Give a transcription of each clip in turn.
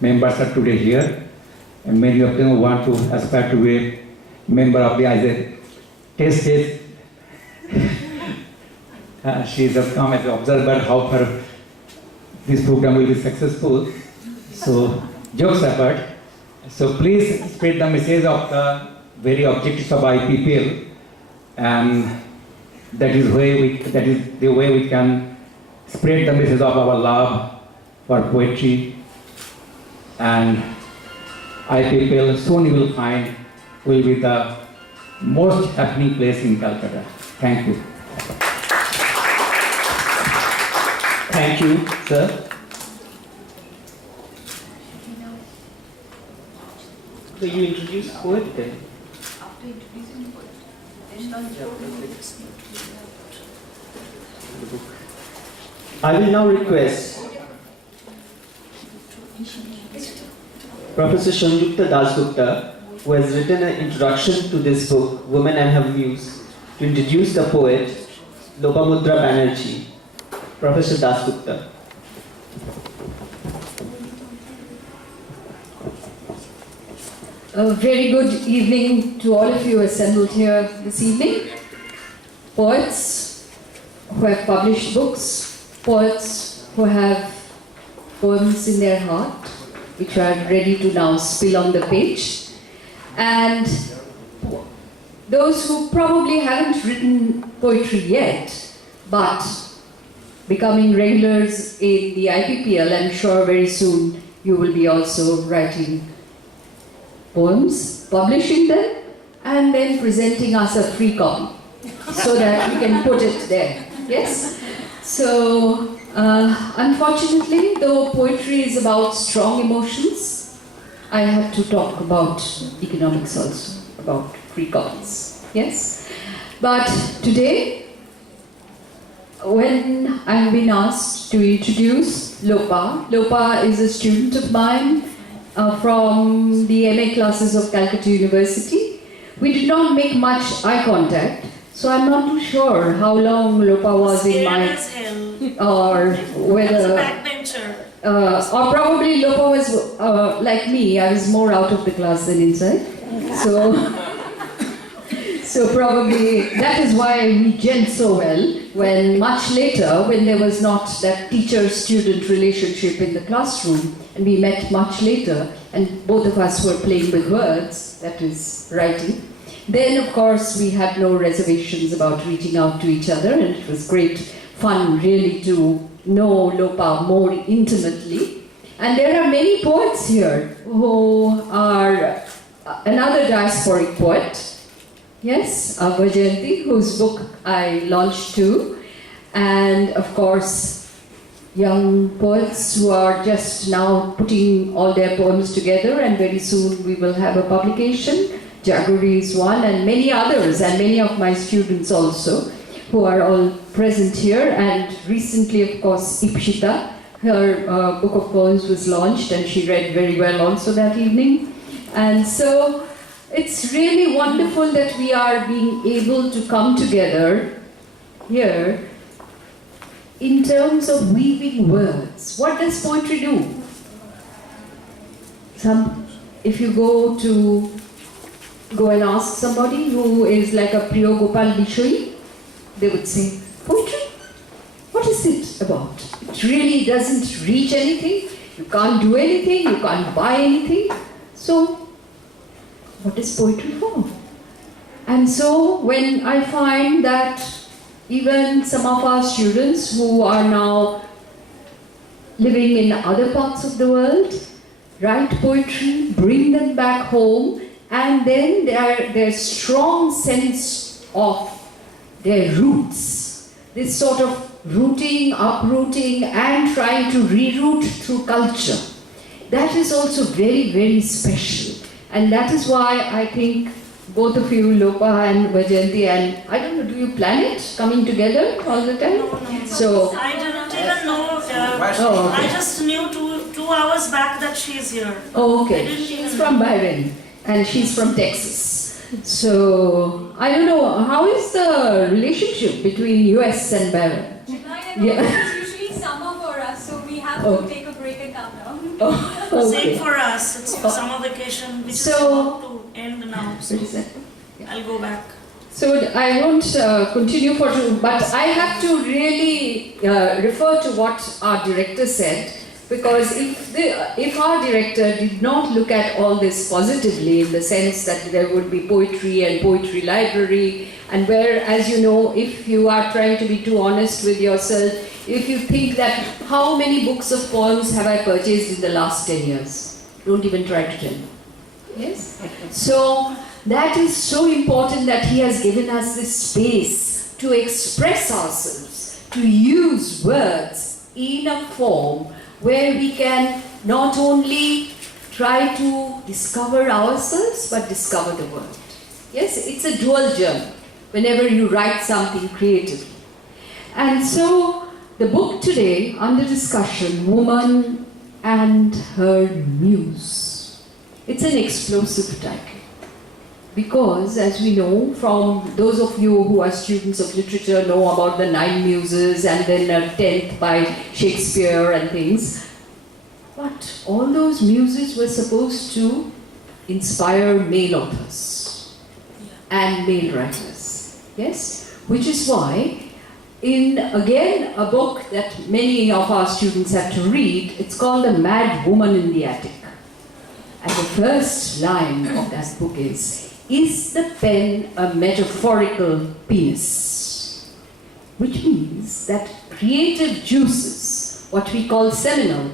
members are today here, and many of them want to aspire to be a member of the ICCR. Tasted. She has come as an observer how this program will be successful. So, jokes apart. So please spread the message of the very objectives of IPPL, and that is the way we can spread the message of our love for poetry. And IPPL soon you will find will be the most happening place in Kolkata. Thank you. Thank you, sir. So you introduce the poet then? After introducing the poet, I will now request Professor Sanjukta Dasgupta, who has written an introduction to this book, Woman And Her Muse, to introduce the poet Lopamudra Banerjee. Professor Dasgupta. A very good evening to all of you assembled here this evening. Poets who have published books, poets who have poems in their heart, which are ready to now spill on the page, and those who probably haven't written poetry yet, but becoming regulars in the IPPL, I'm sure very soon you will be also writing poems, publishing them, and then presenting us a free copy so that we can put it there. Yes? So, unfortunately, though poetry is about strong emotions, I have to talk about economics also, about free copies. Yes? But today, when I have been asked to introduce Lopa is a student of mine from the MA classes of Calcutta University. We did not make much eye contact, so I'm not too sure how long Lopa was in my, or whether, or probably Lopa was like me. I was more out of the class than inside. So probably that is why we gelled so well when much later, when there was not that teacher-student relationship in the classroom, and we met much later, and both of us were playing with words, that is writing. Then, of course, we had no reservations about reaching out to each other, and it was great fun, really, to know Lopa more intimately. And there are many poets here who are another diasporic poet, yes, Vajayanti, whose book I launched too, and of course, young poets who are just now putting all their poems together, and very soon we will have a publication. Jaguri is one, and many others, and many of my students also, who are all present here. And recently, of course, Ipshita, her book of poems was launched, and she read very well also that evening. And so, it's really wonderful that we are being able to come together here in terms of weaving words. What does poetry do? If you go and ask somebody who is like a Priyo Gopal Bishoyi, they would say, poetry? What is it about? It really doesn't reach anything. You can't do anything. You can't buy anything. So, what is poetry for? And so, when I find that even some of our students who are now living in other parts of the world write poetry, bring them back home, and then their strong sense of their roots, this sort of rooting, uprooting, and trying to reroot through culture. That is also very, very special. And that is why I think both of you, Lopa and Vajayanti, and I don't know, do you plan it, coming together all the time? No. So, I didn't even know. okay. I just knew two hours back that she's here. Oh, okay. She's from Bahrain and she's from Texas. So, I don't know, how is the relationship between US and Bahrain? It's usually summer for us, so we have to take a break and come down. Oh, Same for us. It's summer vacation, which is about to end now. So I'll go back. So I won't continue for two, but I have to really refer to what our director said, because if our director did not look at all this positively, in the sense that there would be poetry and poetry library, and where, as you know, if you are trying to be too honest with yourself, if you think that how many books of poems have I purchased in the last 10 years, don't even try to tell me. Yes? So that is so important, that he has given us this space to express ourselves, to use words in a form where we can not only try to discover ourselves, but discover the world. Yes, it's a dual journey whenever you write something creatively. And so the book today under discussion, Woman and Her Muse. It's an explosive title, because as we know, from those of you who are students of literature know about the 9 muses and then a 10th by Shakespeare and things. But all those muses were supposed to inspire male authors and male writers. Yes? Which is why, in again a book that many of our students have to read, it's called A Mad Woman in the Attic. And the first line of that book is the pen a metaphorical penis? Which means that creative juices, what we call seminal.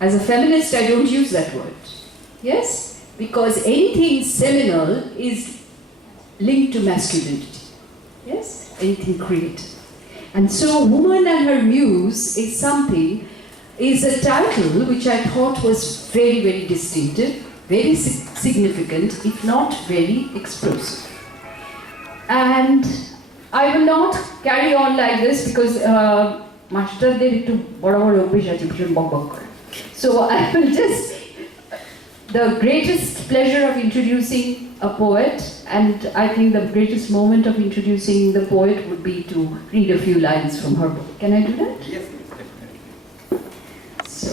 As a feminist, I don't use that word. Yes? Because anything seminal is linked to masculinity. Yes? Anything creative. And so, Woman and Her Muse is a title which I thought was very, very distinctive, very significant, if not very explosive. And I will not carry on like this because Master did to so I will just, the greatest pleasure of introducing a poet, and I think the greatest moment of introducing the poet would be to read a few lines from her book. Can I do that? Yes, definitely. So.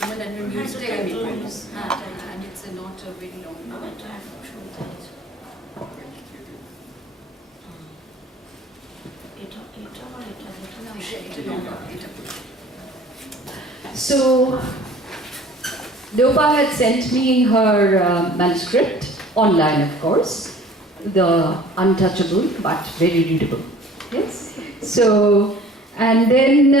Woman and Her Muse, and it's not a very long novel. So, Lopa had sent me her manuscript, online of course, the untouchable but very readable. Yes? So, and then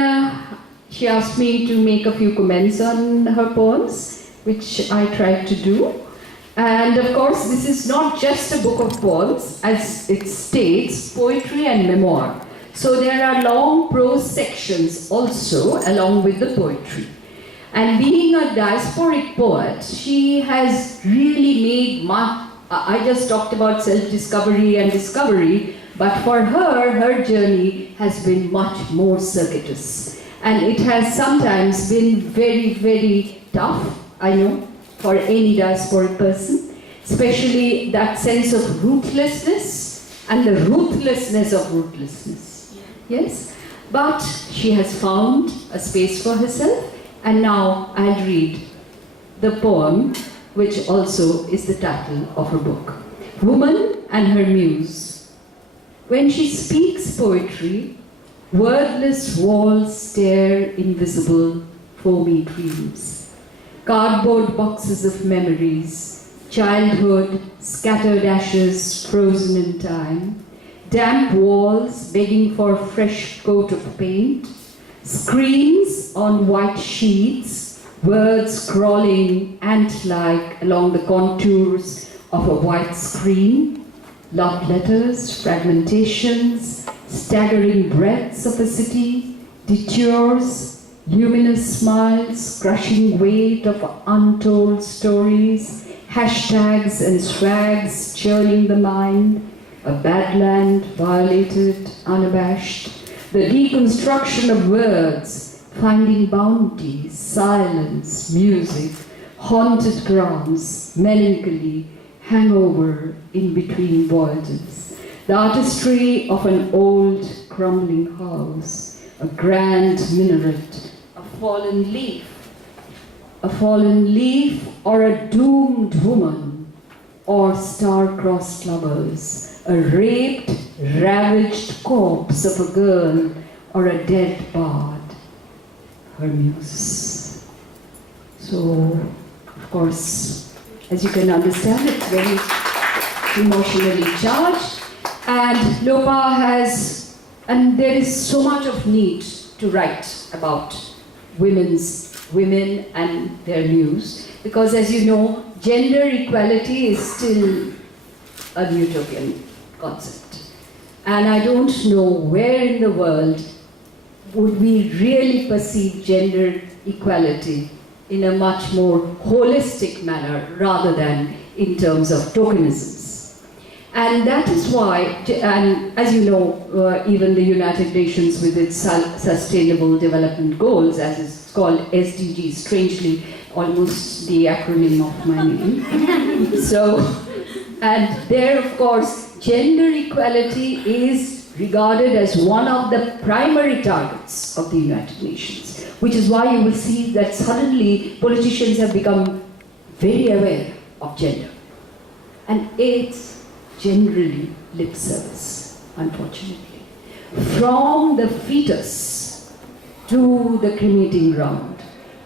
she asked me to make a few comments on her poems, which I tried to do. And of course, this is not just a book of poems, as it states, poetry and memoir. So there are long prose sections also along with the poetry. And being a diasporic poet, she has really made much. I just talked about self-discovery and discovery, but for her, her journey has been much more circuitous. And it has sometimes been very, very tough, I know, for any diasporic person, especially that sense of rootlessness and the ruthlessness of rootlessness. Yes? But she has found a space for herself, and now I'll read the poem, which also is the title of her book. Woman and Her Muse. When she speaks poetry, wordless walls stare invisible, foamy dreams. Cardboard boxes of memories, childhood, scattered ashes frozen in time, damp walls begging for a fresh coat of paint, screens on white sheets, words crawling ant-like along the contours of a white screen, love letters, fragmentations, staggering breadths of a city, detours, luminous smiles, crushing weight of untold stories, hashtags and swags churning the mind, a badland violated, unabashed, the deconstruction of words, finding bounty, silence, music, haunted grounds, melancholy, hangover in between voyages. The artistry of an old crumbling house, a grand minaret, a fallen leaf or a doomed woman, or star-crossed lovers, a raped, ravaged corpse of a girl, or a dead bard, her muse. So, of course, as you can understand, it's very emotionally charged, and Lopa has, and there is so much of need to write about women and their muse, because as you know, gender equality is still a utopian concept. And I don't know where in the world would we really perceive gender equality in a much more holistic manner rather than in terms of tokenisms. And that is why, and as you know, even the United Nations with its Sustainable Development Goals, as is called SDGs, strangely almost the acronym of my name. So, and there of course, gender equality is regarded as one of the primary targets of the United Nations, which is why you will see that suddenly politicians have become very aware of gender. And it's generally lip service, unfortunately. From the fetus to the cremating ground,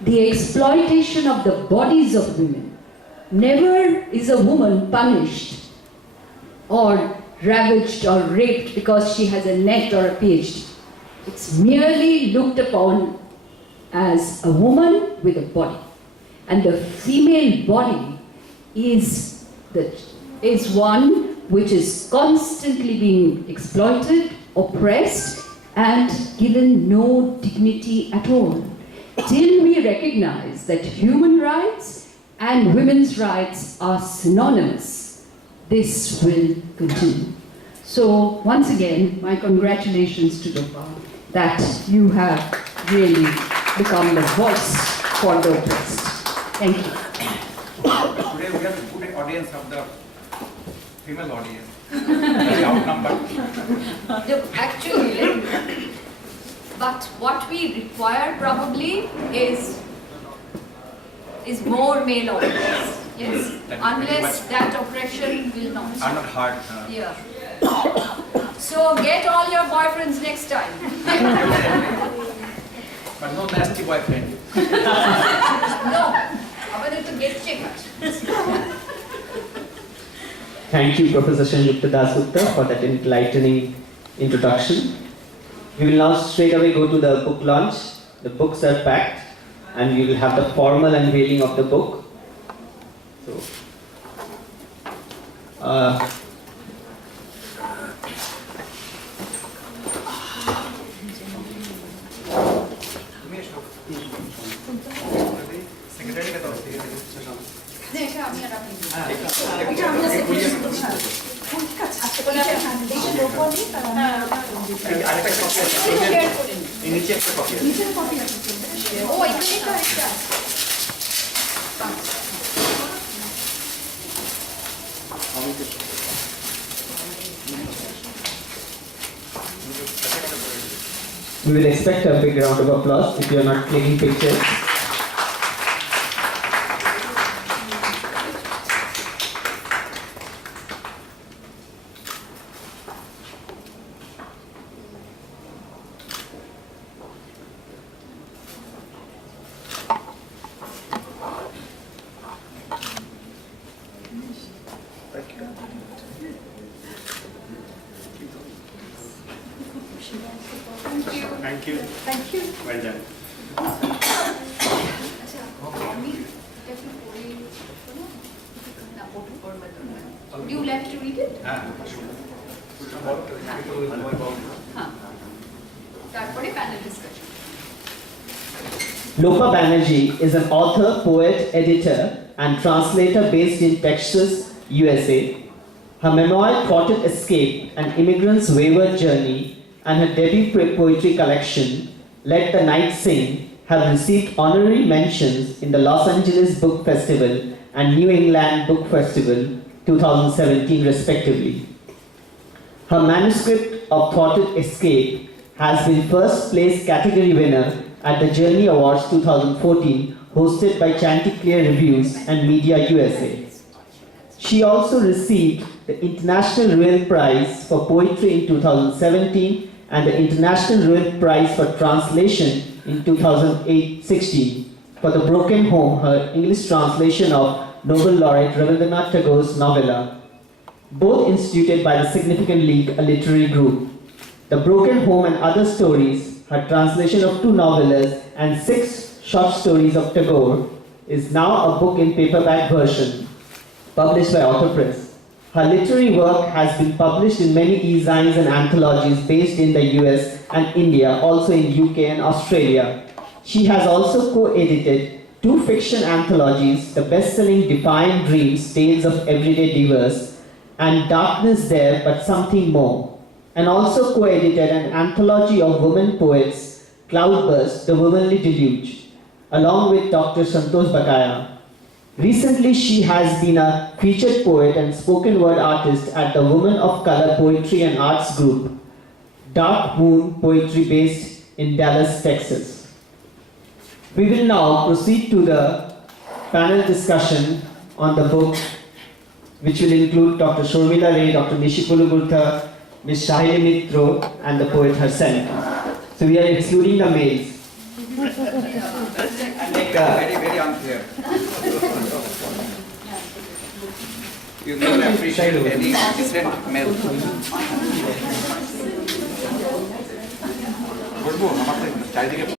the exploitation of the bodies of women. Never is a woman punished or ravaged or raped because she has a net or a PhD. It's merely looked upon as a woman with a body. And the female body is one which is constantly being exploited, oppressed, and given no dignity at all. Till we recognize that human rights and women's rights are synonymous, this will continue. So once again, my congratulations to Lopa that you have really become the voice for the oppressed. Thank you. Today we have a good audience of the female audience. Very outnumbered. Actually, but what we require probably is more male audience. Yes, unless that oppression will not. Are not hard. Yeah. So get all your boyfriends next time. But no nasty boyfriend. No, I want to get checked. Thank you, Professor Sanjukta Dasgupta, for that enlightening introduction. We will now straight away go to the book launch. The books are packed, and we will have the formal unveiling of the book. So, we will expect a big round of applause if you are not clicking pictures. Thank you. Thank you. Well done. Would you like to read it? তারপরে panel discussion. Lopa Banerjee is an author, poet, editor, and translator based in Texas, USA. Her memoir, Thwarted Escape, An Immigrant's Wayward Journey, and her debut poetry collection, Let the Night Sing, have received honorary mentions in the Los Angeles Book Festival and New England Book Festival 2017 respectively. Her manuscript of Thwarted Escape has been first place category winner at the Journey Awards 2014, hosted by Chanticleer Reviews and Media USA. She also received the International Royal Prize for Poetry in 2017 and the International Royal Prize for Translation in 2016 for The Broken Home, her English translation of Nobel laureate Rabindranath Tagore's novella, both instituted by the Significant League, a literary group. The Broken Home and Other Stories, her translation of 2 novellas and 6 short stories of Tagore, is now a book in paperback version, published by Author Press. Her literary work has been published in many e-zines and anthologies based in the US and India, also in UK and Australia. She has also co-edited 2 fiction anthologies, the best-selling Defiant Dreams, Tales of Everyday Divers, and Darkness There, But Something More, and also co-edited an anthology of women poets, Cloudburst, The Womanly Deluge, along with Dr. Santosh Bakaya. Recently, she has been a featured poet and spoken word artist at the Women of Color Poetry and Arts Group, Dark Moon Poetry, based in Dallas, Texas. We will now proceed to the panel discussion on the book, which will include Dr. Sharmila Ray, Dr. Nishi Pulugurtha, Ms. Saheli Mitra, and the poet herself. So we are excluding the males. Very unclear. You never appreciate any different male.